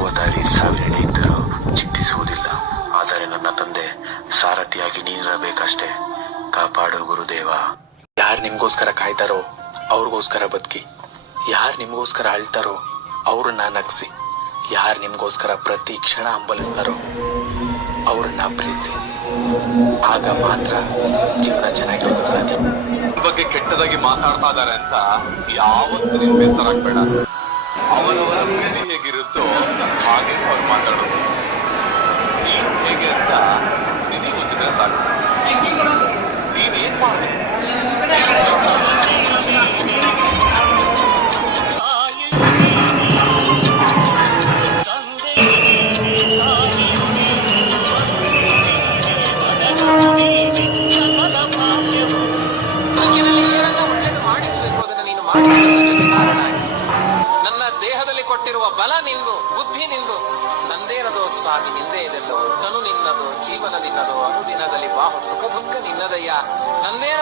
ಹೋಗುವ ದಾರಿ ಸಾವಿರೆಡೆ ಇದ್ದರೂ ಚಿಂತಿಸುವುದಿಲ್ಲ. ಆದರೆ ನನ್ನ ತಂದೆ ಸಾರಥಿಯಾಗಿ ನೀನಿರಬೇಕಷ್ಟೇ. ಕಾಪಾಡು ಗುರುದೇವ. ಯಾರು ನಿಮ್ಗೋಸ್ಕರ ಕಾಯ್ತಾರೋ ಅವ್ರಿಗೋಸ್ಕರ ಬದುಕಿ, ಯಾರು ನಿಮ್ಗೋಸ್ಕರ ಅಳ್ತಾರೋ ಅವ್ರನ್ನ ನಗಿಸಿ, ಯಾರು ನಿಮ್ಗೋಸ್ಕರ ಪ್ರತಿ ಕ್ಷಣ ಹಂಬಲಿಸ್ತಾರೋ ಅವ್ರನ್ನ ಪ್ರೀತಿಸಿ. ಆಗ ಮಾತ್ರ ಜೀವನ ಚೆನ್ನಾಗಿರೋದಕ್ಕೆ ಸಾಧ್ಯ. ಬಗ್ಗೆ ಕೆಟ್ಟದಾಗಿ ಮಾತಾಡ್ತಾ ಇದಾರೆ ಅಂತ ಯಾವತ್ತೂ ನೀನು ಬೇಸರಾಗಬೇಡ. ಅವರವರ ಬುದ್ಧಿ ಹೇಗಿರುತ್ತೋ ಹಾಗೆ ಅವ್ರು ಮಾತಾಡೋದು. ನೀನು ಹೇಗೆ ಅಂತ ನಿನಗೆ ಗೊತ್ತಿದ್ರೆ ಸಾಕು. ನೀನೇನ್ ಮಾಡ್ಬೇಕು? ನನ್ನ ದೇಹದಲ್ಲಿ ಕೊಟ್ಟಿರುವ ಬಲ ನಿಂದು, ಬುದ್ಧಿ ನಿಂದು, ನಂದೇನದೋ ಸ್ವಾಮಿ ನಿಂದೇ ಇದೆಲ್ಲೋ. ತನು ನಿನ್ನದು, ಜೀವನ ನಿನ್ನದು, ಅನುದಿನದಲ್ಲಿ ಬಾಹು ಸುಖ ದುಃಖ ನಿನ್ನದಯ್ಯ. ನಂದೇನ